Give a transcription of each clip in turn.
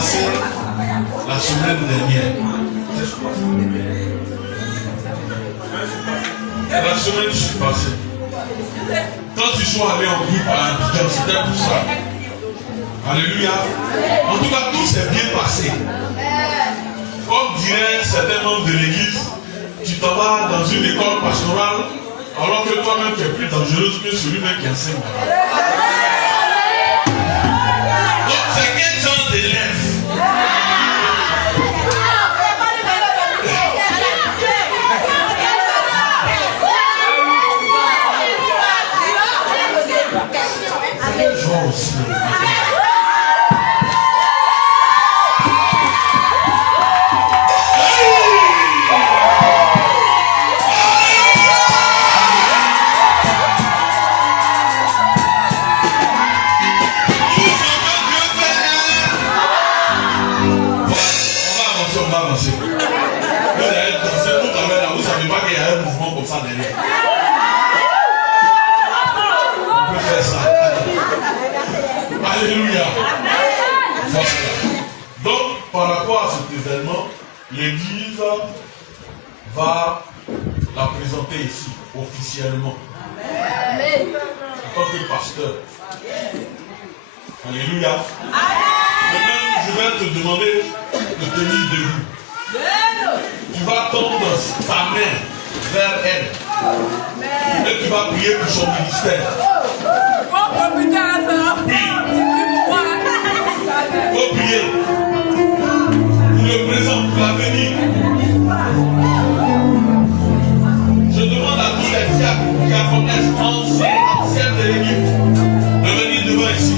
passé la semaine dernière. La semaine je suis passée. Quand ils sont allés en groupe à Abidjan, c'était pour ça. Alléluia. En tout cas, tout s'est bien passé. Comme dirait certains membres de l'église, tu t'en vas dans une école pastorale alors que toi-même tu es plus dangereux que celui-même qui enseigne. Donc c'est quel genre d'élève? Quel genre aussi? Alléluia. Donc, par rapport à cet événement, l'église va la présenter ici, officiellement. En tant que pasteur. Alléluia. Maintenant, je vais te demander de tenir debout. Tu vas tendre ta main vers elle. Et tu vas prier pour son ministère. Il faut prier pour le présent, pour l'avenir. Je demande à tous les diacres qui connaissent anciens de l'équipe de venir devant ici.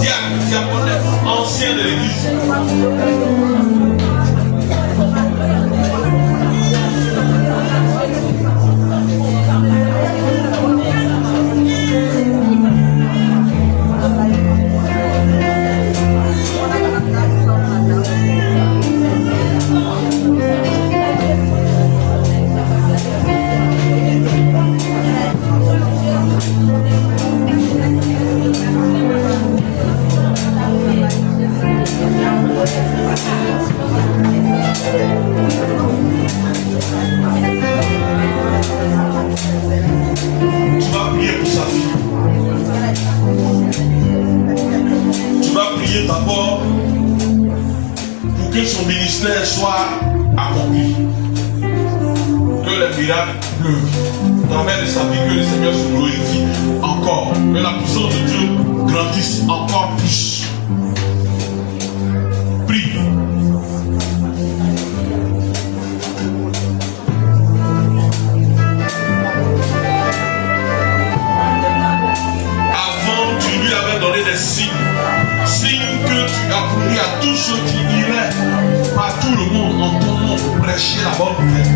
Diacres, diaconesses, anciens de l'église. D'abord pour que son ministère soit accompli, que les miracles pleuvent, dans de sa vie, que le Seigneur se glorifie encore, que la puissance de Dieu grandisse encore plus. Prie. Avant, tu lui avais donné des signes que tu as promis à tous ceux qui iraient par tout le monde en ton nom pour prêcher la bonne nouvelle.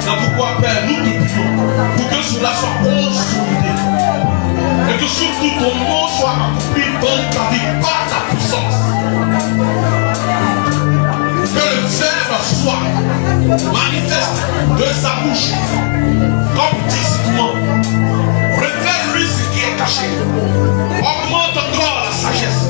C'est pourquoi, Père, nous te prions pour que cela soit consolidé et que surtout ton nom soit accompli dans ta vie par ta puissance. Que le verbe soit manifeste de sa bouche comme disciplement. Révèle-lui ce qui est caché. Augmente encore la sagesse.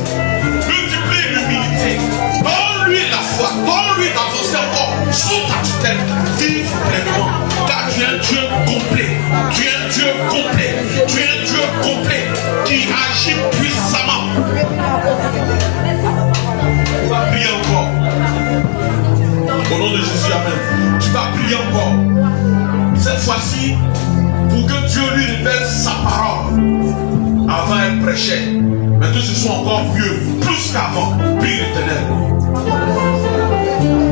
Multiplie l'humilité. Donne-lui la foi. Donne-lui d'avancer encore sous ta tutelle. Vive pleinement. Car tu es un Dieu complet. Tu es un Dieu complet. Tu es un Dieu complet qui agit puissamment. Tu vas prier encore. Au nom de Jésus, amen. Tu vas prier encore. Cette fois-ci, pour que Dieu lui révèle sa parole. Avant elle prêchait, mais que ce soit encore mieux, plus qu'avant. Prie l'Éternel.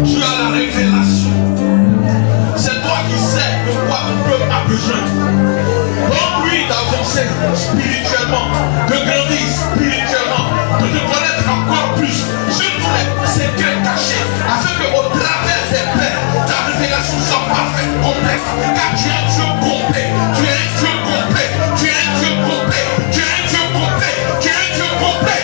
Tu as la révélation. C'est toi qui sais de quoi le peuple a besoin. Donne-lui d'avancer spirituellement, de grandir spirituellement, de te connaître encore plus sur tous les secrets cachés, afin qu'au travers des pères, ta révélation soit parfaite, complète, car tu es un Dieu complet, tu es un Dieu complet, tu es un Dieu complet, tu es un Dieu complet, tu es un Dieu complet.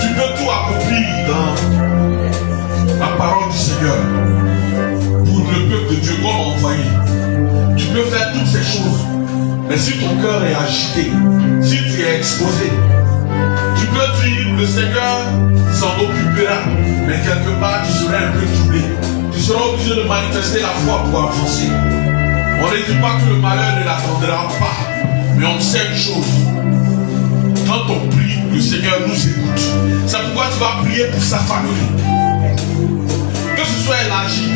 Tu peux tout accomplir dans Mais si ton cœur est agité, si tu es exposé, tu peux dire le Seigneur s'en occupera, mais quelque part tu seras un peu troublé. Tu seras obligé de manifester la foi pour avancer. On ne dit pas que le malheur ne l'attendra pas, mais on sait une chose. Quand on prie, le Seigneur nous écoute. C'est pourquoi tu vas prier pour sa famille. Que ce soit élargi,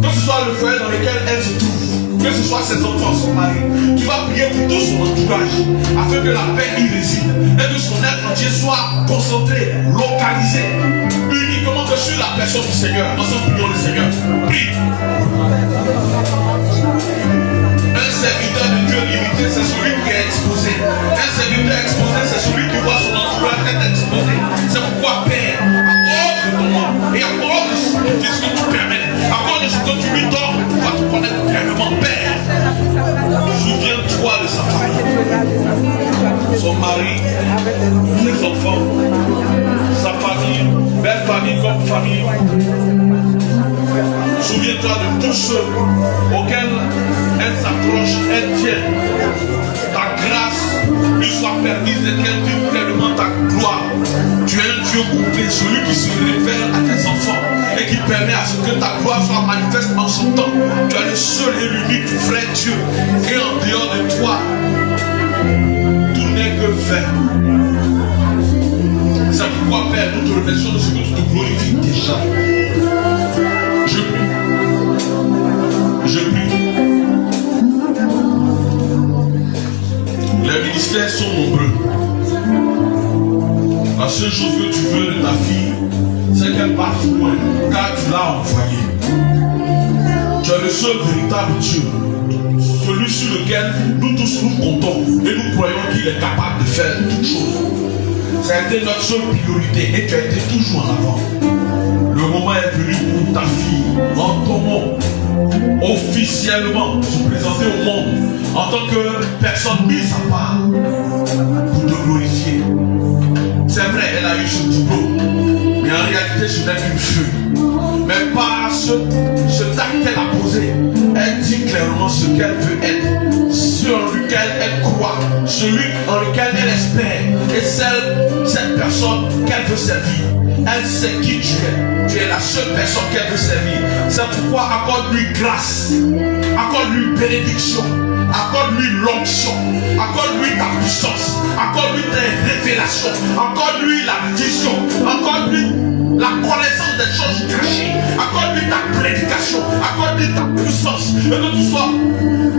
que ce soit le foyer dans lequel elle se trouve, que ce soit ses enfants, son mari, tu vas prier pour tout son entourage, afin que la paix y réside et que son être entier soit concentré, localisé, uniquement que sur la personne du Seigneur. Ensemble, prions le Seigneur. Prie. Un serviteur de Dieu limité, c'est celui qui est exposé. Un serviteur exposé, c'est celui qui voit son entourage être exposé. C'est pourquoi, Père, accorde de ton nom et accorde de ce que tu permets, accorde de ce que tu lui donnes pour pouvoir te connaître pleinement, Père. Souviens-toi de sa famille, son mari, ses enfants, sa famille, belle famille comme famille. Souviens-toi de tous ceux auxquels elle s'accroche, elle tient. Ta grâce lui soit permise et qu'elle vive pleinement ta gloire. Tu es un Dieu complet, celui qui se révèle à tes enfants et qui permet à ce que ta gloire soit manifeste en son temps. Tu es le seul et l'unique vrai Dieu. Et en dehors de toi, tout n'est que vain. C'est pourquoi, Père, nous te remercions de ce que tu te glorifies déjà. Je prie. Je prie. Les ministères sont nombreux. La seule chose que tu veux de ta fille, c'est qu'elle parte loin, car tu l'as envoyée. Tu es le seul véritable Dieu, celui sur lequel nous tous nous comptons et nous croyons qu'il est capable de faire toutes choses. Ça a été notre seule priorité et tu as été toujours en avant. Le moment est venu pour ta fille, en ton nom, officiellement se présenter au monde en tant que personne mise à part pour te glorifier. C'est vrai, elle a eu ce diplôme, mais en réalité ce n'est qu'une feuille. Mais par ce acte qu'elle a posé, elle dit clairement ce qu'elle veut être, sur lequel elle croit, celui en lequel elle espère, et cette personne qu'elle veut servir. Elle sait qui tu es. Tu es la seule personne qu'elle veut servir. C'est pourquoi accorde-lui grâce, accorde-lui bénédiction, accorde-lui l'onction, accorde-lui ta puissance, accorde-lui tes révélations, accorde-lui la vision, accorde-lui la connaissance des choses cachées, accorde-lui ta prédication, accorde-lui ta puissance, et que tu sois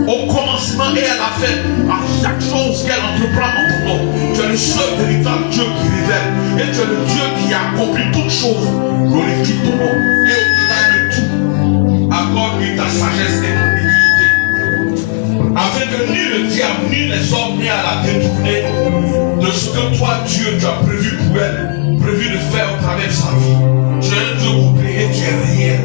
au commencement et à la fin, à chaque chose qu'elle entreprend en ton nom. Tu es le seul véritable Dieu qui révèle, et tu es le Dieu qui a accompli toutes choses. Glorifie ton nom. Et au-delà de tout, accorde-lui ta sagesse et ton humilité, afin que ni le diable, ni les hommes, ni à la détourner de ce que toi, Dieu, tu as prévu pour elle, prévu de faire au travers de sa vie. Tu es un Dieu complet et tu es réel.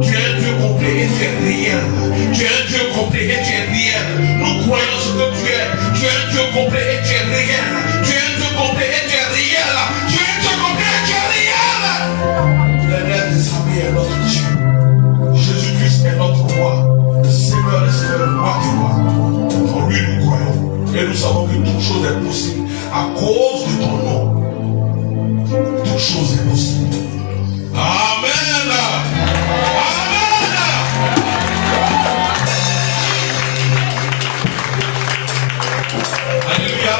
Tu es un Dieu complet et tu es réel. Tu es un Dieu complet et tu es réel. Nous croyons ce que tu es. Tu es un Dieu complet et tu es réel. Tu es un Dieu complet et tu es réel. Tu es un Dieu complet et tu es réel. L'éternel des armées est notre Dieu. Jésus-Christ est notre roi. Seigneur et Seigneur, roi des rois. En lui nous croyons. Et nous savons que toute chose est possible à cause de ton nom. Toute chose est possible. Amen. Amen. Alléluia.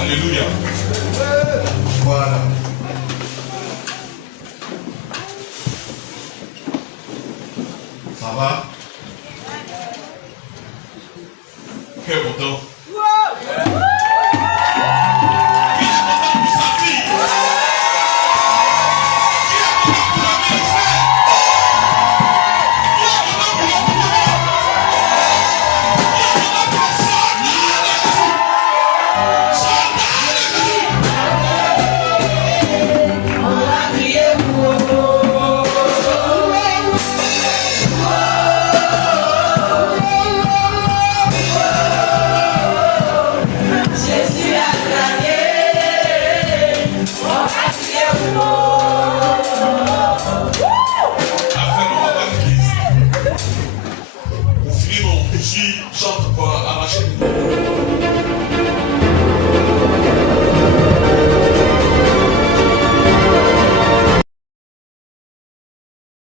Alléluia. Voilà. Ça va? Quel content. Qui est content pour sa fille? Qui est content pour